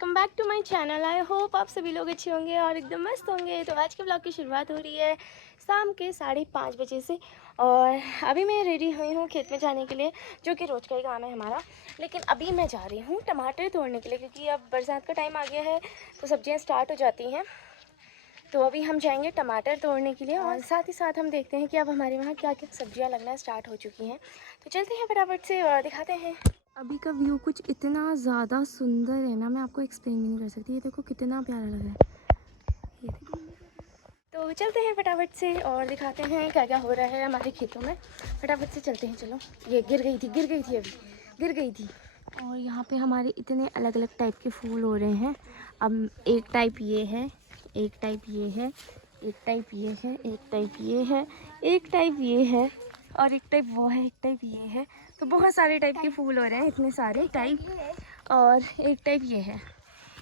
Welcome back to my channel. I hope आप सभी लोग अच्छे होंगे और एकदम मस्त होंगे। तो आज के ब्लॉग की शुरुआत हो रही है शाम के 5:30 बजे से और अभी मैं रेडी हुई हूँ खेत में जाने के लिए, जो कि रोज़ का ही काम है हमारा। लेकिन अभी मैं जा रही हूँ टमाटर तोड़ने के लिए, क्योंकि अब बरसात का टाइम आ गया है तो सब्जियाँ स्टार्ट हो जाती हैं। तो अभी हम जाएंगे टमाटर तोड़ने के लिए और साथ ही साथ हम देखते हैं कि अब हमारे वहाँ क्या क्या सब्जियाँ लगना स्टार्ट हो चुकी हैं। तो चलते हैं फटाफट से और दिखाते हैं। अभी का व्यू कुछ इतना ज़्यादा सुंदर है ना, मैं आपको एक्सप्लेन नहीं कर सकती। ये देखो कितना प्यारा लग रहा है, ये देखो। तो चलते हैं फटाफट से और दिखाते हैं क्या क्या हो रहा है हमारे खेतों में। फटाफट से चलते हैं, चलो। ये गिर गई थी अभी गिर गई थी। और यहाँ पे हमारे इतने अलग अलग टाइप के फूल हो रहे हैं। अब एक टाइप ये है, एक टाइप ये है, एक टाइप ये है, एक टाइप ये है, एक टाइप ये है और एक टाइप वो है, एक टाइप ये है। तो बहुत सारे टाइप के फूल हो रहे हैं, इतने सारे टाइप। और एक टाइप ये है,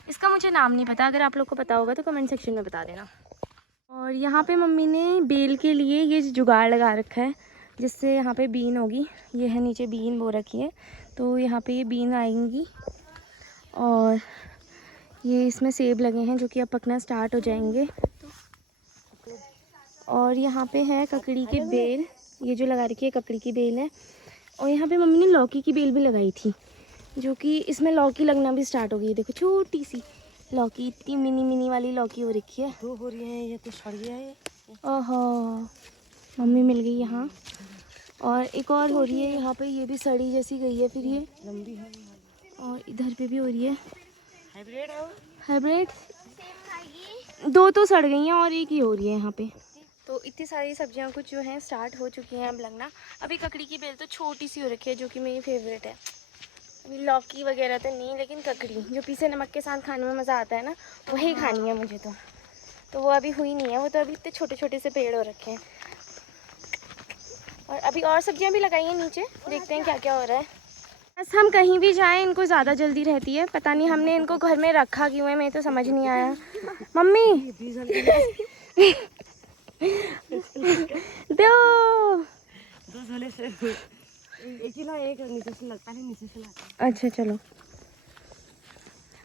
इसका मुझे नाम नहीं पता, अगर आप लोग को पता होगा तो कमेंट सेक्शन में बता देना। और यहाँ पे मम्मी ने बेल के लिए ये जुगाड़ लगा रखा है, जिससे यहाँ पे बीन होगी। ये है नीचे बीन बो रखी है, तो यहाँ पे ये बीन आएंगी और ये इसमें सेब लगे हैं जो कि अब पकना स्टार्ट हो जाएंगे। और यहाँ पे है ककड़ी की बेल, ये जो लगा रखी है ककड़ी की बेल है। और यहाँ पे मम्मी ने लौकी की बेल भी लगाई थी, जो कि इसमें लौकी लगना भी स्टार्ट हो गई है। देखो छोटी सी लौकी, इतनी मिनी मिनी वाली लौकी हो रखी है। दो हो रही है, ये तो सड़ गया है। ओहो, मम्मी मिल गई यहाँ। और एक और हो रही है यहाँ पे, ये भी सड़ी जैसी गई है, फिर ये लंबी है और इधर पे भी हो रही है। हाइब्रिड है। हाइब्रिड दो तो सड़ गई हैं और एक ही हो रही है यहाँ पे। तो इतनी सारी सब्जियां कुछ जो हैं स्टार्ट हो चुकी हैं अब लगना। अभी ककड़ी की बेल तो छोटी सी हो रखी है, जो कि मेरी फेवरेट है। अभी लौकी वगैरह तो नहीं, लेकिन ककड़ी जो पीसे नमक के साथ खाने में मज़ा आता है ना, वही खानी है मुझे तो वो अभी हुई नहीं है। वो तो अभी इतने छोटे छोटे से पेड़ हो रखे हैं। और अभी और सब्जियां भी लगाई हैं नीचे, देखते हैं क्या क्या हो रहा है। बस हम कहीं भी जाएं इनको ज़्यादा जल्दी रहती है, पता नहीं हमने इनको घर में रखा क्यों है, मैं तो समझ नहीं आया। मम्मी दो झोले से एक ही ना, एक नीचे से लगता है, नीचे से लगता है। अच्छा चलो।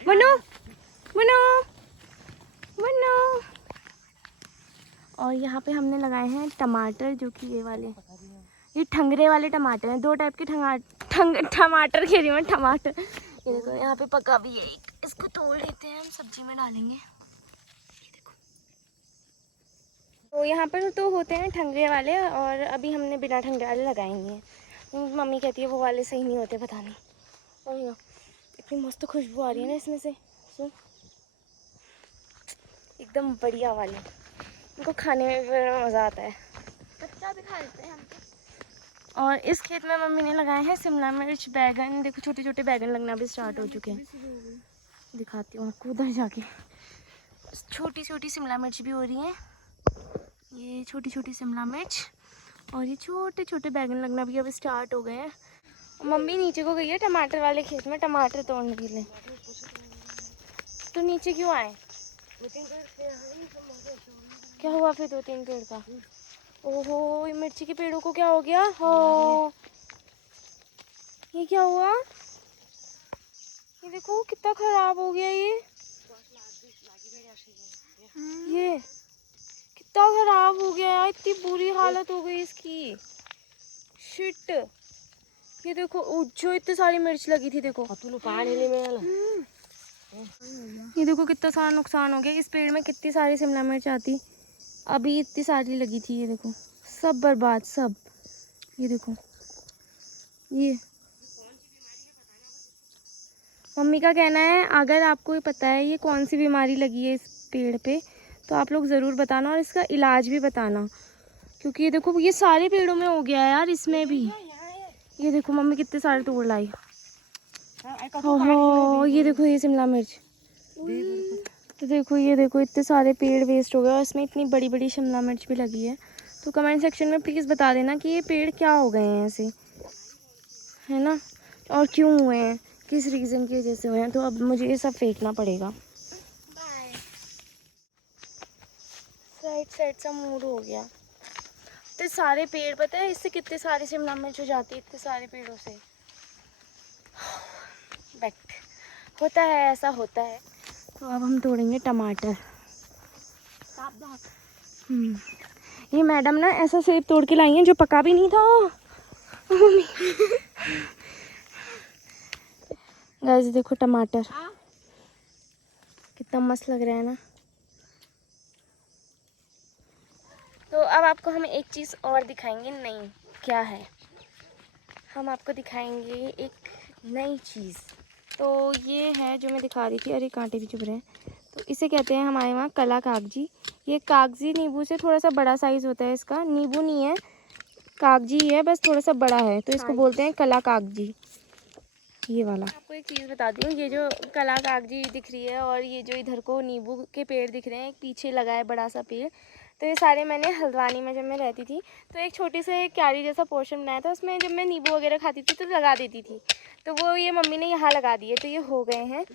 मनो मनो मनो। और यहाँ पे हमने लगाए हैं टमाटर, जो कि ये वाले, ये ठंगरे वाले टमाटर हैं। दो टाइप के टमाटर कह रही हूँ, टमाटर। ये देखो यहाँ पे पका भी है एक, इसको तोड़ लेते हैं, हम सब्जी में डालेंगे। ये देखो, तो यहाँ पर तो होते हैं ठंगरे वाले, और अभी हमने बिना ठंगरे वाले लगाएंगे हैं। मम्मी कहती है वो वाले सही नहीं होते, पता नहीं। और इतनी मस्त खुशबू आ रही है ना इसमें से, सुन, एकदम बढ़िया वाली। इनको खाने में भी मज़ा आता है। कच्चा भी खा लेते हैं हम तो। और इस खेत में मम्मी ने लगाए हैं शिमला मिर्च, बैगन। देखो छोटे छोटे बैगन लगना भी स्टार्ट हो चुके हैं, दिखाती हूँ आपको उधर जाके। छोटी छोटी शिमला मिर्च भी हो रही हैं, ये छोटी छोटी शिमला मिर्च। और ये छोटे छोटे बैगन लगना भी अब स्टार्ट हो गए हैं। मम्मी नीचे को गई है टमाटर वाले खेत में टमाटर तोड़ने के लिए। तो नीचे क्यों आए? क्या हुआ फिर 2-3 पेड़ का? ओहो, ये मिर्ची के पेड़ों को क्या हो गया? हो, ये क्या हुआ? ये देखो कितना खराब हो गया ये कितना खराब हो गया यार, इतनी बुरी हालत हो गई इसकी। शिट, ये देखो जो इतनी सारी मिर्च लगी थी, देखो ये देखो कितना सारा नुकसान हो गया। इस पेड़ में कितनी सारी शिमला मिर्च आती, अभी इतनी सारी लगी थी, ये देखो सब बर्बाद सब। ये देखो, ये मम्मी का कहना है अगर आपको पता है ये कौन सी बीमारी लगी है इस पेड़ पे, तो आप लोग ज़रूर बताना और इसका इलाज भी बताना, क्योंकि ये देखो ये सारे पेड़ों में हो गया है यार, इसमें भी। ये देखो मम्मी कितने सारे तोड़ लाई। ओहो, ये देखो ये शिमला मिर्च, तो देखो ये देखो इतने सारे पेड़ वेस्ट हो गए और इसमें इतनी बड़ी बड़ी शिमला मिर्च भी लगी है। तो कमेंट सेक्शन में प्लीज़ बता देना कि ये पेड़ क्या हो गए हैं ऐसे, है ना, और क्यों हुए हैं, किस रीज़न की वजह से हुए हैं। तो अब मुझे ये सब फेंकना पड़ेगा। साइड सा मूड हो गया। इतने सारे पेड़, पता है इससे कितने सारे शिमला मिर्च हो जाती है, इतने सारे पेड़ों से। बट होता है, ऐसा होता है। तो अब हम तोड़ेंगे टमाटर। ये मैडम ना ऐसा सेब तोड़ के लाई हैं जो पका भी नहीं था। गाइस देखो टमाटर कितना मस्त लग रहा है ना। तो अब आपको हम एक चीज़ और दिखाएंगे। नहीं, क्या है, हम आपको दिखाएंगे एक नई चीज़। तो ये है जो मैं दिखा रही थी। अरे कांटे भी चुभ रहे हैं। तो इसे कहते हैं हमारे वहाँ कला कागजी। ये कागजी नींबू से थोड़ा सा बड़ा साइज़ होता है इसका। नींबू नहीं है, कागजी है, बस थोड़ा सा बड़ा है, तो इसको बोलते हैं कला कागजी। ये वाला आपको एक चीज़ बता दूँ, ये जो कला कागजी दिख रही है और ये जो इधर को नींबू के पेड़ दिख रहे हैं, एक पीछे लगा है बड़ा सा पेड़, तो ये सारे मैंने हल्द्वानी में जब मैं रहती थी तो एक छोटे से क्यारी जैसा पोर्शन बनाया था, उसमें जब मैं नींबू वगैरह खाती थी तो लगा देती थी। तो वो ये मम्मी ने यहाँ लगा दिए, तो ये हो गए हैं।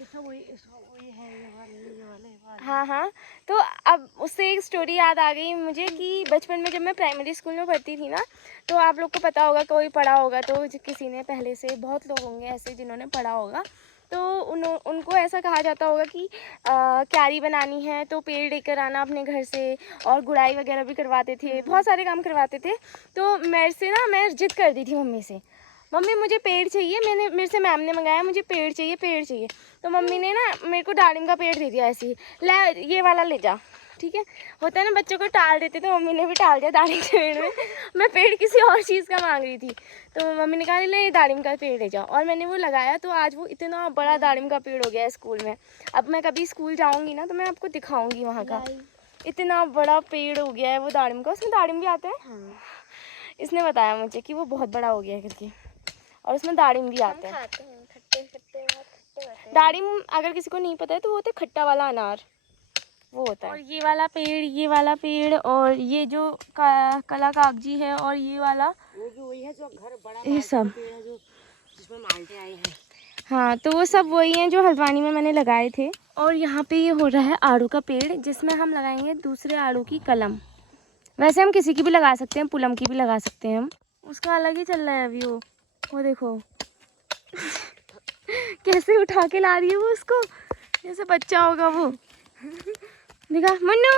हाँ हाँ। तो अब उससे एक स्टोरी याद आ गई मुझे कि बचपन में जब मैं प्राइमरी स्कूल में पढ़ती थी ना, तो आप लोग को पता होगा, कोई पढ़ा होगा तो किसी ने पहले से, बहुत लोग होंगे ऐसे जिन्होंने पढ़ा होगा, तो उनको ऐसा कहा जाता होगा कि क्यारी बनानी है तो पेड़ लेकर आना अपने घर से, और गुड़ाई वगैरह भी करवाते थे, बहुत सारे काम करवाते थे। तो मेरे से ना, मैं जिद कर दी थी मम्मी से, मम्मी मुझे पेड़ चाहिए। मेरे से मैम ने मंगाया, मुझे पेड़ चाहिए, पेड़ चाहिए। तो मम्मी ने ना मेरे को दाड़िम का पेड़ दे दिया ऐसे ही, ले ये वाला ले जा। ठीक है, होता है ना बच्चों को टाल देते, तो मम्मी ने भी टाल दिया दाड़िम के पेड़ में। मैं पेड़ किसी और चीज़ का मांग रही थी, तो मम्मी ने कहा ले दाड़िम का पेड़ ले जाओ, और मैंने वो लगाया। तो आज वो इतना बड़ा दाड़िम का पेड़ हो गया है स्कूल में। अब मैं कभी स्कूल जाऊँगी ना तो मैं आपको दिखाऊँगी वहाँ का, इतना बड़ा पेड़ हो गया है वो दाड़िम का। उसमें दाड़िम भी आते हैं। हाँ। इसने बताया मुझे कि वो बहुत बड़ा हो गया है करके, और उसमें दाड़िम भी आते हैं। दाड़िम अगर किसी को नहीं पता है तो वो होता है खट्टा वाला अनार, वो होता है। और ये वाला पेड़, ये वाला पेड़, और ये जो कला कागजी है, और ये वाला वो भी वही है जो घर बड़ा, ये सब पेड़ है जो जिसमें माल्टे आए हैं। हाँ, तो वो सब वही हैं जो हल्द्वानी में मैंने लगाए थे। और यहाँ पे ये हो रहा है आड़ू का पेड़, जिसमें हम लगाएंगे दूसरे आड़ू की कलम। वैसे हम किसी की भी लगा सकते हैं, पुलम की भी लगा सकते हैं हम। उसका अलग ही चल रहा है अभी। वो देखो कैसे उठा के ला रही है वो उसको, जैसे बच्चा होगा वो। देखा मन्नू,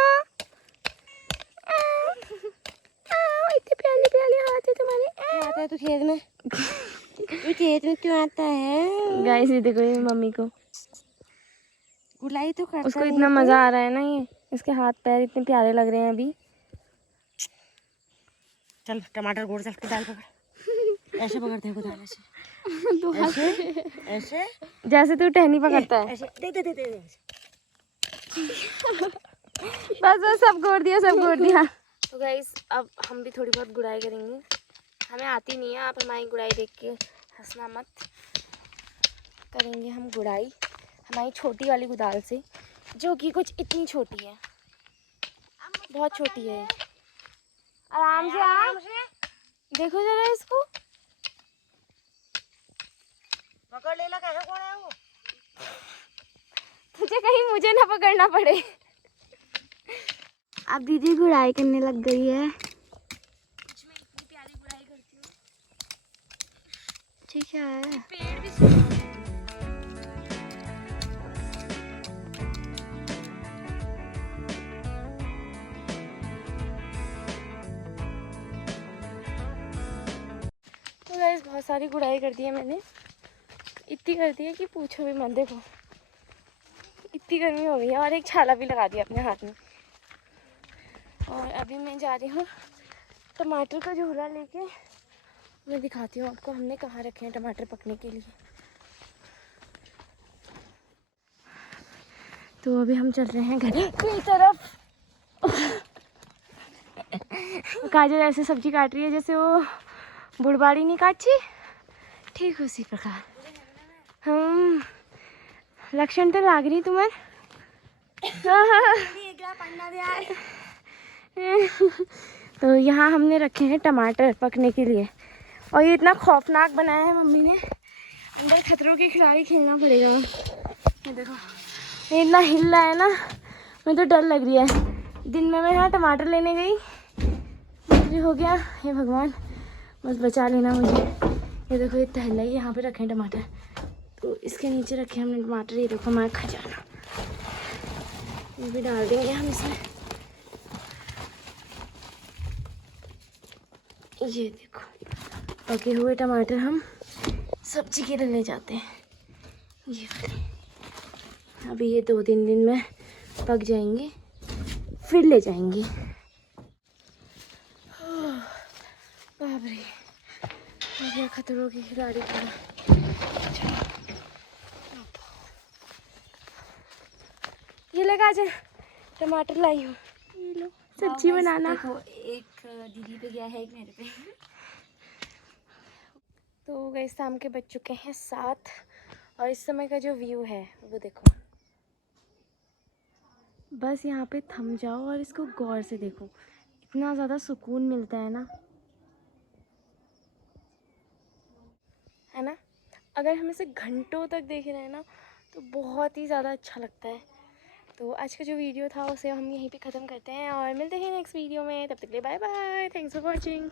इतने प्याले प्याले हाथ है तुम्हारे। आता है तो खेत में, तो खेत में क्यों आता है? गाइस ये देखो, ये मम्मी को गुलाई तो करता, उसको इतना मजा आ रहा है ना, ये इसके हाथ पैर इतने प्यारे लग रहे हैं अभी। चल टमाटर गोड़ चल दाल पकड़, ऐसे पकड़ते हैं दाल, ऐसे ऐसे जैसे तू टहनी पकड़ता है ऐसे। दे बस बस सब गोड़ दिया, सब गोड़ दिया। तो गाइस अब हम भी थोड़ी बहुत गुड़ाई करेंगे। हमें आती नहीं है, आप हमारी गुड़ाई देख के हंसना मत। करेंगे हम गुड़ाई हमारी छोटी वाली कुदाल से, जो कि कुछ इतनी छोटी है, बहुत छोटी है। आराम से आ, देखो जरा इसको, पकड़ लेला। कैसे कौन है वो? तुझे कहीं मुझे ना पकड़ना पड़े। अब दीदी गुड़ाई करने लग गई है। मैं इतनी प्यारी गुड़ाई करती हूँ। ठीक है, पेड़ भी तो गाइस बहुत सारी गुड़ाई कर दी है मैंने, इतनी कर दी है कि पूछो भी मत। देखो इतनी गर्मी हो गई है, और एक छाला भी लगा दिया अपने हाथ में। और अभी मैं जा रही हूँ टमाटर का झोला लेके। मैं दिखाती हूँ आपको हमने कहाँ रखे हैं टमाटर पकने के लिए। तो अभी हम चल रहे हैं घर की तरफ। काजल ऐसे सब्जी काट रही है जैसे वो बुढ़बाड़ी नहीं काटती, ठीक उसी प्रकार। हम लक्षण तो लाग रही तुम्हार। तो यहाँ हमने रखे हैं टमाटर पकने के लिए, और ये इतना खौफनाक बनाया है मम्मी ने, अंदर खतरों की खिलाड़ी खेलना पड़ेगा। ये देखो ये इतना हिल रहा है ना, मुझे तो डर लग रही है। दिन में मैं यहाँ टमाटर लेने गई, मुझे हो गया हे भगवान बस बचा लेना मुझे। ये देखो ये टहल है, यहाँ पे रखे हैं टमाटर, तो इसके नीचे रखे हमने टमाटर, ये देखो हमारा खजाना, ये भी डाल देंगे हम इसमें। ये देखो पके हुए टमाटर हम सब्जी के लिए ले जाते हैं, ये वाले। अभी ये 2-3 दिन में पक जाएंगे, फिर ले जाएंगे। बाप रे, आ गया खतरों की खिलाड़ी पूरा। ये लगा जा, टमाटर लाई हूँ, ये लो सब्जी बनाना। देखो एक दीदी पे गया है, एक मेरे पे। तो गए शाम के बज चुके हैं 7 और इस समय का जो व्यू है वो देखो। बस यहाँ पे थम जाओ और इसको गौर से देखो, इतना ज़्यादा सुकून मिलता है ना, है ना। अगर हम इसे घंटों तक देख रहे हैं ना तो बहुत ही ज़्यादा अच्छा लगता है। तो आज का जो वीडियो था उसे हम यहीं पे ख़त्म करते हैं और मिलते हैं नेक्स्ट वीडियो में। तब तक के लिए bye bye, thanks for watching.